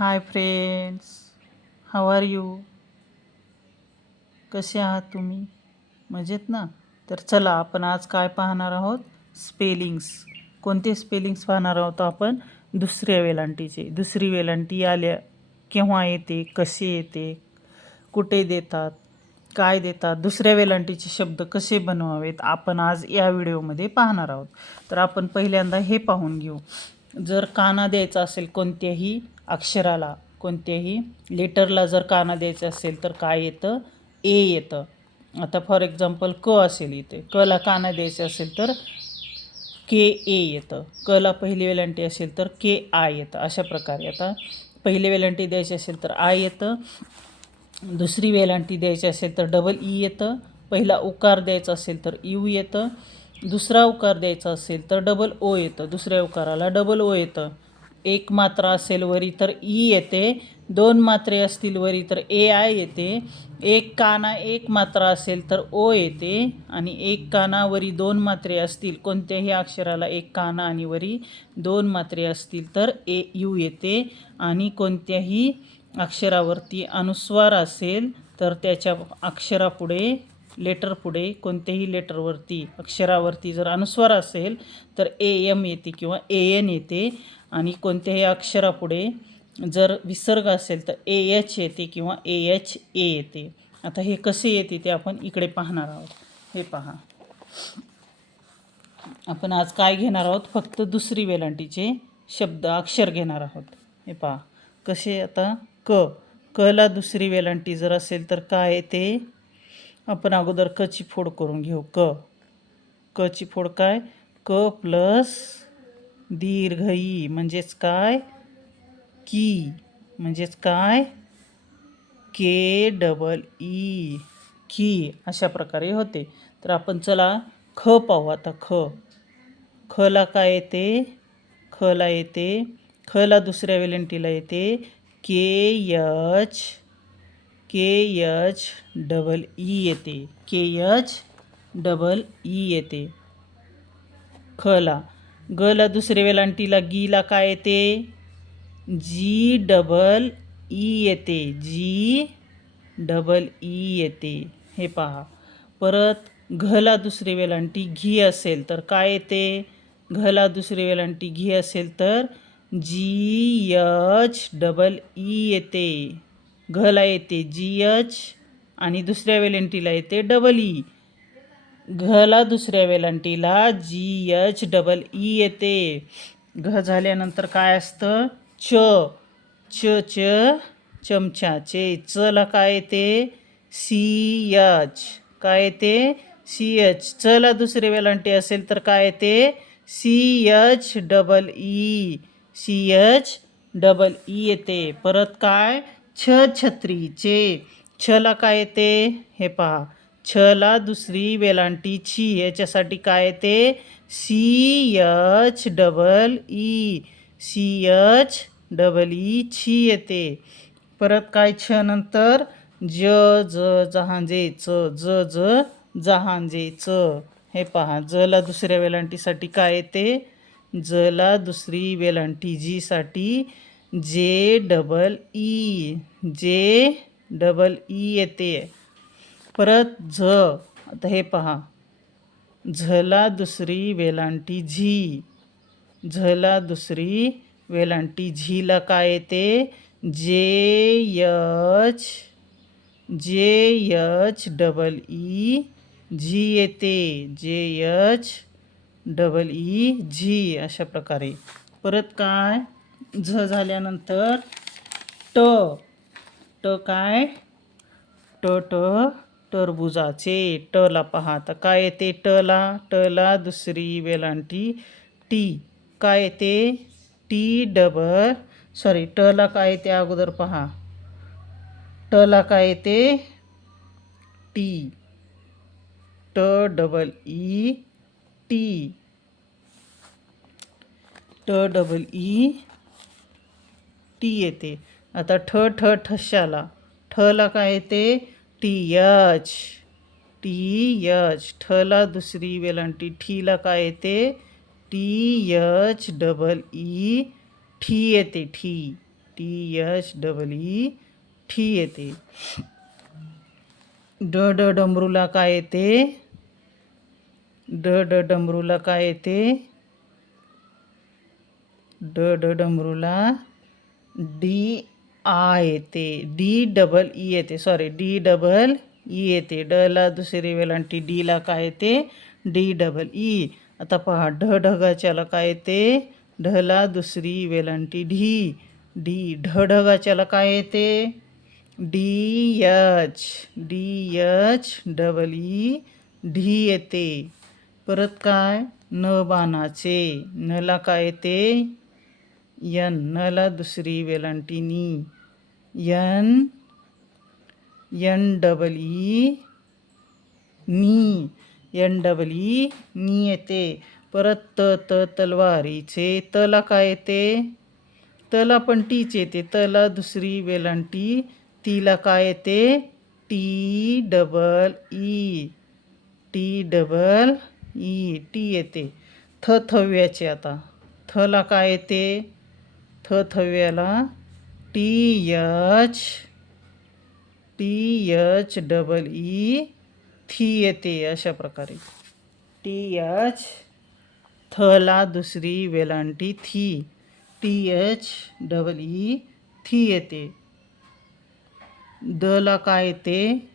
Hi friends how are you कसे आहात तुम्ही? मजेत ना? तर चला आपण आज काय पाहणार आहोत? स्पेलिंग्स कोणते स्पेलिंग्स पाहणार आहोत आपण? दुसऱ्या वेलांटीचे. दुसरी वेलांटी आल्या केव्हा येते कसे येते कुठे देतात काय देतात दुसऱ्या वेलांटीचे शब्द कसे बनवावेत आपण आज या व्हिडिओमध्ये पाहणार आहोत. तर आपण पहिल्यांदा हे पाहून घेऊ. जर काना द्यायचा असेल कोणत्याही अक्षराला. कोणत्याही लेटरला जर काना द्यायचं असेल तर काय येतं? ए येतं. आता फॉर एक्झाम्पल क असेल इथे. कला काना द्यायचे असेल तर के ए येतं. कला पहिली वेलांटी असेल तर के आय येतं. अशा प्रकारे. आता पहिली वेलांटी द्यायची असेल तर आय येतं. दुसरी वेलांटी द्यायची असेल तर डबल ई येतं. पहिला उकार द्यायचा असेल तर यू येतं. दुसरा उकार द्यायचा असेल तर डबल ओ येतं. दुसऱ्या उकाराला डबल ओ येतं. एक मात्रा असेल वरी तर ई येते दोन मात्रे असतील वरी तर ए आय येते एक काना एक मात्रा असेल तर ओ येते आणि एक कानावरी दोन मात्रे असतील कोणत्याही अक्षराला एक काना आणि वरी दोन मात्रे असतील तर ए यू येते आणि कोणत्याही अक्षरावरती अनुस्वार असेल तर त्याच्या अक्षरापुढे लेटर पुढे कोणत्याही लेटरवरती अक्षरावरती जर अनुस्वार असेल तर ए एम येते किंवा ए एन येते आणि कोणत्याही अक्षरापुढे जर विसर्ग असेल तर ए एच येते किंवा ए एच ए येते. आता हे कसे येते ते आपण इकडे पाहणार आहोत. हे पहा. आपण आज काय घेणार आहोत? फक्त दुसरी वेलांटीचे शब्द अक्षर घेणार आहोत. हे पहा. कसे आता? क. कला दुसरी वेलांटी जर असेल तर काय येते? आपण अगोदर कची फोड करून घेऊ. क. कची फोड काय? क प्लस दीर्घ ई म्हणजेच काय? की म्हणजेच काय? के डबल ई की अशा प्रकारे होते. तर आपण चला ख पाहू. आता ख. खला काय येते? खला येते. खला दुसऱ्या वेलेंटीला येते. K H K H double E येते. के यच डबल ई येते. खला. गला दुसरे वेलांटीला गीला काय येते? जी डबल ई येते. जी डबल ई येते. हे पहा. परत घला दुसरी वेलांटी घी असेल तर काय येते? घला दुसरी वेलांटी घी असेल तर जी यच डबल ई येते. घला येते. जी एच आणि दुसऱ्या वेलांटीला येते डबल ई. घला दुसऱ्या वेलांटीला जी एच डबल ई येते. घ झाल्यानंतर काय असतं? च च च चमच्याचे चला काय येते? सी एच काय येते? सी एच चला दुसरी वेलांटी असेल तर काय येते? C H double E C H double E येते. परत काय? छ छत्रीचे छला काय येते? हे पहा. छला दुसरी वेलांटी छी याच्यासाठी काय येते C H double E. C H double E छी येते. परत काय छ नंतर? ज ज जहांजे च ज ज जहांजे च. हे पहा जला दुसऱ्या वेलांटीसाठी काय येते? जला दुसरी वेलांटी जीसाठी J double E. J double E येते. परत झ. आता हे पहा. झला दुसरी वेलांटी झी. झला दुसरी वेलांटी झीला काय येते? जे यच जे यच डबल ई झी येते. जे यच डबल ई झी अशा प्रकारे. परत काय? झ झाल्यानंतर ट. ट काय? ट ट. टरबुजाचे टला पहा. आता काय येते? टला टला दुसरी वेलांटी टी काय येते? टी डबल सॉरी टला काय येते अगोदर पहा. टला काय येते? टी. ट डबल ई टी. ट डबल ई टी येते. आता ठ ठ ठशाला. ठला काय येते? टी यच टी यच ठला दुसरी वेलांटी ठीला काय येते? टी यच डबल ई ठी येते ठी. टी यच डबल ई ठी येते. ड ड डमरूला काय येते? ड ड डमरूला काय येते? ड ड डमरूला. डी आ येते डी डबल ई येते सॉरी डी डबल ई येते. डला दुसरी वेलांटी डीला काय येते? D double E. आता पहा ढ ढगाच्याला काय येते? ढला दुसरी वेलांटी ढी. डी ढ ढगाच्याला काय येते? D H D H double E ढी येते. परत काय? न बाणाचे. नला काय येते? यन नला दुसरी वेलांटी नी यन यन डबल ई नी यन डबल ई नी येते परत त त तलवारीचे तला काय येते तला पण टीच येते तला दुसरी वेलांटी तीला काय येते T double E T double E T येते. थ थव्याचे आता. थला काय येते थव्याला T H T H double E थी येते अशा प्रकारे. टी यच थला दुसरी वेलांटी थी. टी एच डबल ई थी येते दला काय येते?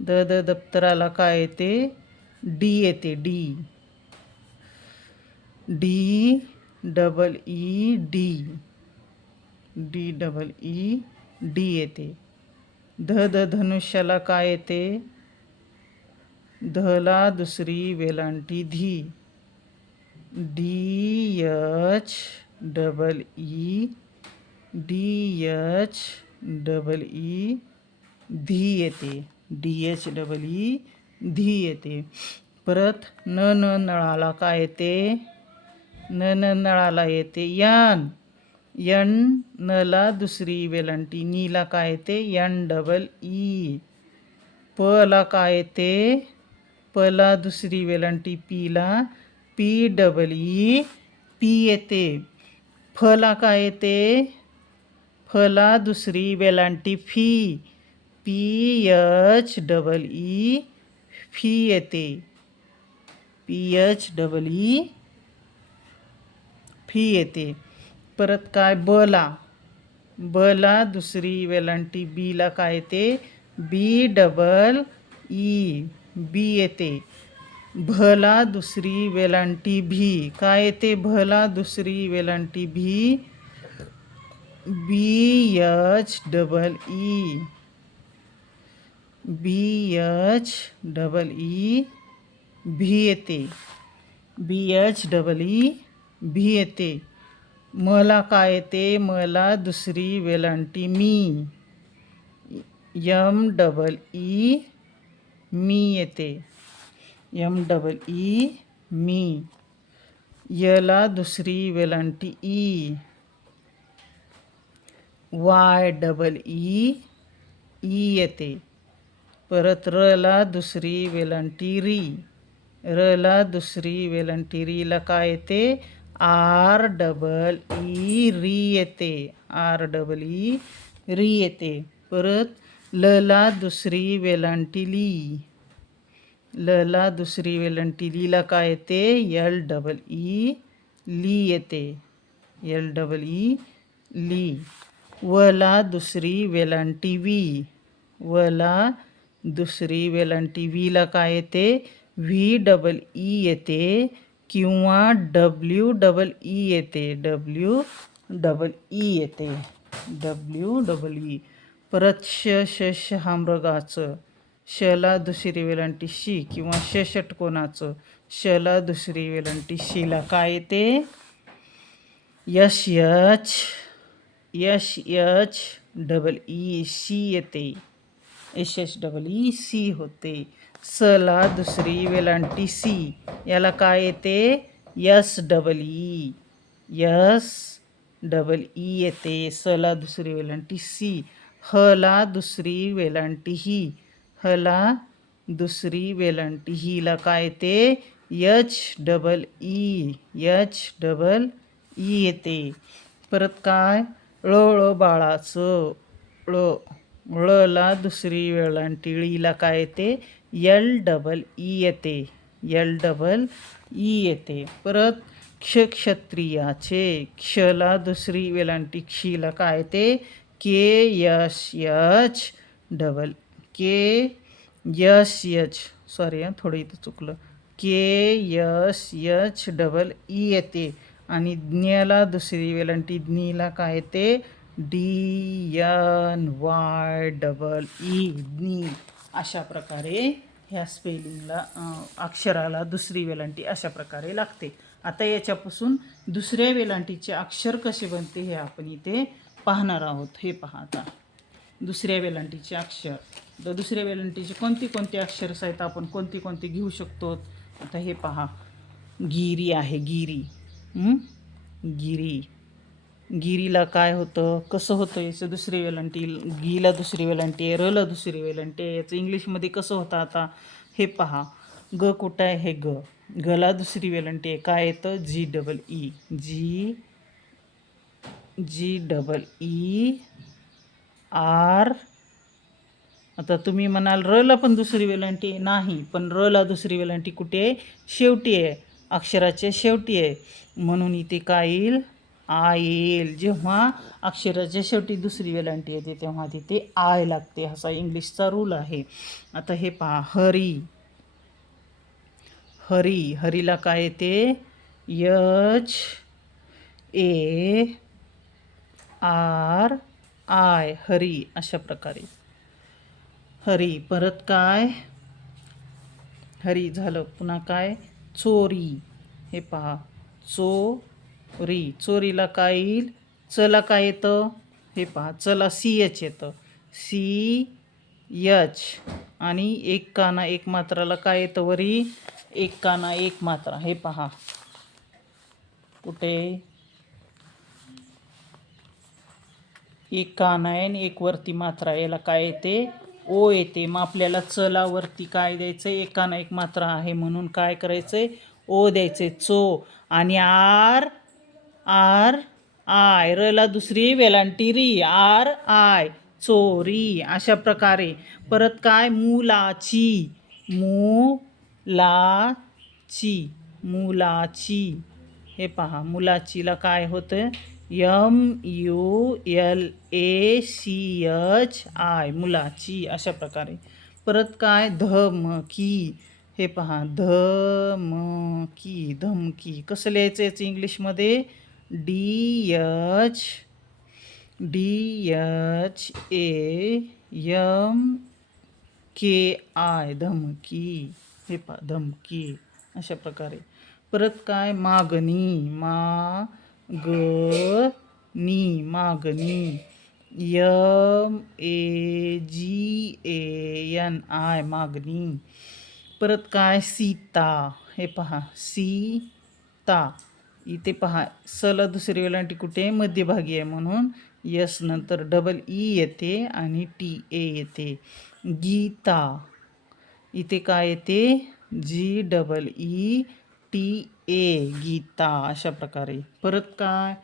द द दप्तराला काय येते? डी येते D. D double E D D double E डी येते. ध द धनुष्याला येते? धला दुसरी वेलांटी धी. D H double E, D H double E धी येते. डी एच डबल ई धी येते. परत न न काय येते? न न नळाला येते यन. यन नला दुसरी वेलांटी. नीला काय येते? N double E. पला काय येते? पला दुसरी वेलांटी. पीला पी डबल ई. पी येते. फला काय येते? फला दुसरी वेलांटी. Fee. P H double E. Fee येते. P H double E. फ़ी येते. परत काय? बला. बला दुसरी वेलांटी बीला काय येते? बी डबल ई बी येते. भला दुसरी वेलांटी भी काय येते? भला दुसरी वेलांटी भी B H double E B H double E भी येते. बी एच डबल ई भी येते. मला काय येते? मला दुसरी वेलांटी मी. यम डबल ई मी येते. यम डबल ई मी. यला दुसरी वेलांटी ई. वाय डबल ई ई येते. परत रला दुसरी वेलांटी री. रला दुसरी वेलांटी रीला काय येते? आर डबल ई री येते आर डबल ई री येते परत लला दुसरी वेलांटी ली. लला दुसरी वेलांटी लीला काय येते? यल डबल ई ली येते यल डबल ई ली. वला दुसरी वेलांटी वी. वला दुसरी वेलांटी वीला काय येते? व्ही डबल ई येते. किंवा डब्ल्यू डबल ई येते डब्ल्यू डबल ई येते डब्ल्यू डबल ई. परत श श श हा मृगाचं. शला दुसरी वेलांटी शी किंवा श षटकोनाचं. शला दुसरी वेलांटी शीला काय येते? S H S H double E C येते. यश यश डबल ई सी होते. सला दुसरी वेलांटी सी. याला काय येते? S double E. S double E येते. सला दुसरी वेलांटी सी. हला दुसरी वेलांटी ही. हला दुसरी वेलांटी हीला काय येते? H double E. H double E येते. परत काय? ळ बाळाचं. ळ ळला दुसरी वेलांटी ळीला काय येते? यल डबल ई येते. यल डबल ई येते. परत क्ष क्षत्रियाचे. क्षला दुसरी वेलांटी. क्षीला काय ते K S H double K S H sorry हां थोडं इथं चुकलं. K S H double E येते. आणि ज्ञला दुसरी वेलांटी. ज्ञीला काय येते? D N Y double E ज्ञी. अशा प्रकारे ह्या स्पेलिंगला अक्षराला दुसरी वेलांटी अशा प्रकारे लागते. आता याच्यापासून दुसऱ्या वेलांटीचे अक्षर कसे बनते हे आपण इथे पाहणार आहोत. हे पहा आता. दुसऱ्या वेलांटीचे अक्षर. तर दुसऱ्या वेलांटीचे कोणती कोणती अक्षरस आहेत? आपण कोणती कोणती घेऊ शकतो? आता हे पहा. गिरी आहे गिरी. गिरी. गिरीला काय होतं? कसं होतं? याचं दुसरी वेलंटी गीला दुसरी वेलंटी आहे रला दुसरी वेलंटी आहे. याचं इंग्लिशमध्ये कसं होतं आता? हे पहा. ग कुठं आहे? हे ग. गला दुसरी वेलंटी आहे. काय येतं? G double E. जी जी डबल ई आर. आता तुम्ही म्हणाल रला पण दुसरी वेलंटी आहे. नाही पण रला दुसरी वेलंटी कुठे आहे? शेवटी आहे. अक्षराच्या शेवटी आहे. म्हणून इथे काय येईल? आ येईल जेव्हा अक्षराच्या शेवटी दुसरी वेलांटी येते तेव्हा तिथे आय लागते. असा इंग्लिशचा रूल आहे. आता हे पहा. हरी. हरी. हरीला काय येते? H A R I. Hari अशा प्रकारे. हरी. परत काय? हरी झालं. पुन्हा काय? चोरी. हे पहा. चो री चोरीला काय येईल? चला काय येतं? हे पहा चला सी एच येतं. सी यच आणि एक काना एक मात्राला काय येतं वरी? एक काना एक मात्रा. हे पहा. कुठे? एक काना आहे आणि एक वरती मात्रा. याला काय येते? ओ येते. मग आपल्याला चला वरती काय द्यायचं एक काना एक मात्रा आहे म्हणून काय करायचंय? ओ द्यायचंय. चो आणि आर आर आय. रला दुसरी वेलांटी री. R I. चोरी. अशा प्रकारे. परत काय? मुलाची. मुलाची. मुलाची. हे पहा. मुलाचीला काय होतं? M U L A C H I. मुलाची. अशा प्रकारे. परत काय? धमकी. हे पहा. धमकी. धमकी. कसं लिहायचं याचं इंग्लिशमध्ये D H D H A M K I धमकी. हे पा, धमकी. अशा प्रकारे. परत काय? मागणी. मा ग नी मागणी. M A G A N I मागणी. परत काय? सीता. हे पहा. सीता. इथे पहा सला दुसरी वेलांटी कुठे? मध्यभागी आहे म्हणून यस नंतर डबल ई e येते आणि टी ए येते. गीता. इथे काय येते? G double E T A Gita अशा प्रकारे. परत काय?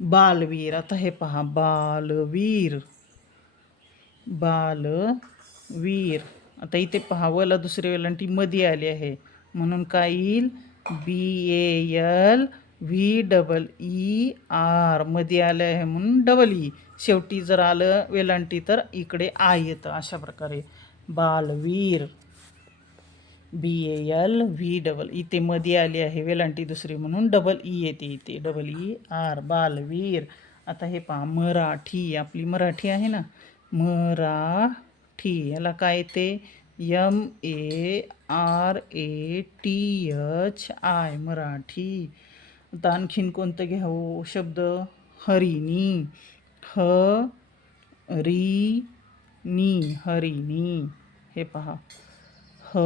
बालवीर. आता हे पहा बालवीर. बालवीर. आता इथे पहा वला दुसरी वेलांटी मध्ये आली आहे. म्हणून काय येईल? B A L V double E आरमध्ये आलं आहे म्हणून डबल ई. शेवटी जर आलं वेलांटी तर इकडे आय येतं अशा प्रकारे. Baalveer. B A L V double इथे मध्ये आली आहे वेलांटी दुसरी म्हणून डबल ई येते इथे. डबल ई आर बालवीर. आता हे पहा मराठी आपली मराठी आहे ना? मराठी. याला काय येते? M A R A T H I. Marathi. आता आणखीन कोणतं घ्यावं? शब्द हरिणी. ह री नी हरिणी. हे पहा. ह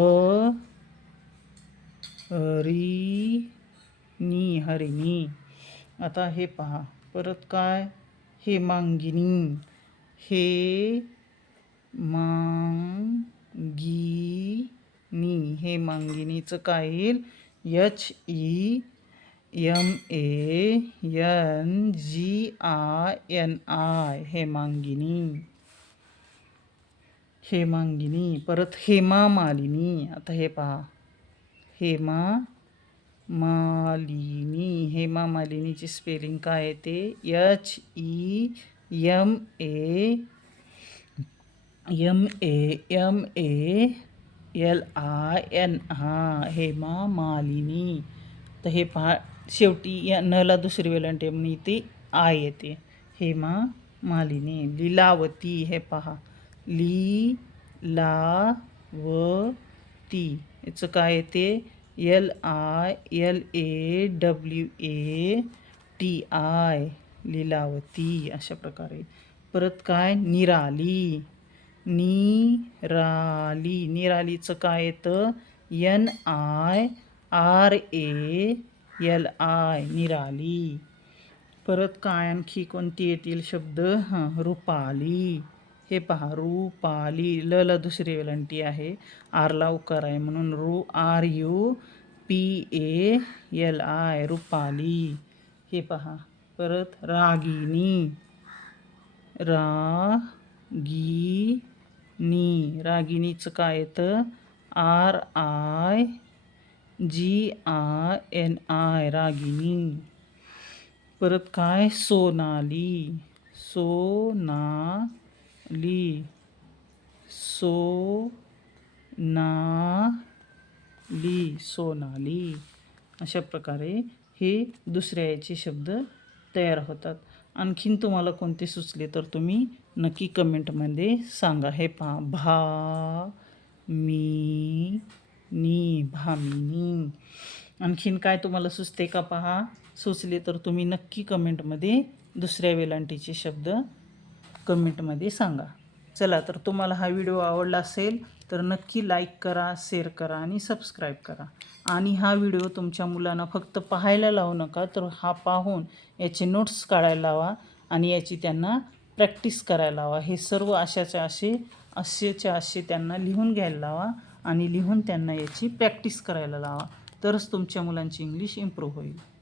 री नी हरिणी. आता हे पहा. परत काय? हे मांगिनी. हे मांगिनी. हे मांगिनीचं काय येईल? H E M A N G I N I Hemangini Hemangini परत हेमा मालिनी आता हे पहा. हेमा मालिनी हेमा मालिनीची स्पेलिंग काय येते H E M A M A M A L I N हा हेमा मालिनी तर हे पहा शेवटी या नला दुसरी वेलांटी म्हणून इथे आय येते. हेमा मालिनी लिलावती हे पहा. ली ला व ती याचं काय येते? L I L A W A T I Lilavati अशा प्रकारे. परत काय? निराली. निराली. निरालीचं काय येतं? N I R A L I Nirali. परत काय आणखी कोणती येतील शब्द? हां रुपाली. हे पहा रुपाली. ल ला दुसरी वेलंटी आहे. आरला उकार आहे म्हणून रु R U P A L I Rupali. हे पहा परत रागिनी. रागिनी. रागिनीचं काय येतं? R I G I N I Ragini. परत काय? सोनाली. सोनाली. सो ना ली सोनाली. अशा प्रकारे हे दुसऱ्या याचे शब्द तयार होतात. आणखीन तुम्हाला कोणते सुचले तर तुम्ही नक्की कमेंटमध्ये सांगा. हे पहा. भा मी नी भामिनी आणखीन काय तुम्हाला सुचते का पहा? सुचले तर तुम्ही नक्की कमेंटमध्ये दुसऱ्या वेलांटीचे शब्द कमेंटमध्ये सांगा. चला तर तुम्हाला हा व्हिडिओ आवडला असेल तर नक्की लाईक करा शेअर करा आणि सबस्क्राईब करा. आणि हा व्हिडिओ तुमच्या मुलांना फक्त पाहायला लावू नका तर हा पाहून याचे नोट्स काढायला लावा आणि याची त्यांना प्रॅक्टिस करायला लावा. हे सर्व अशाच्या असे असेचे असे त्यांना लिहून घ्यायला लावा. आणि लिहून त्यांना याची प्रॅक्टिस करायला लावा. तरच तुमच्या मुलांची इंग्लिश इम्प्रूव्ह होईल.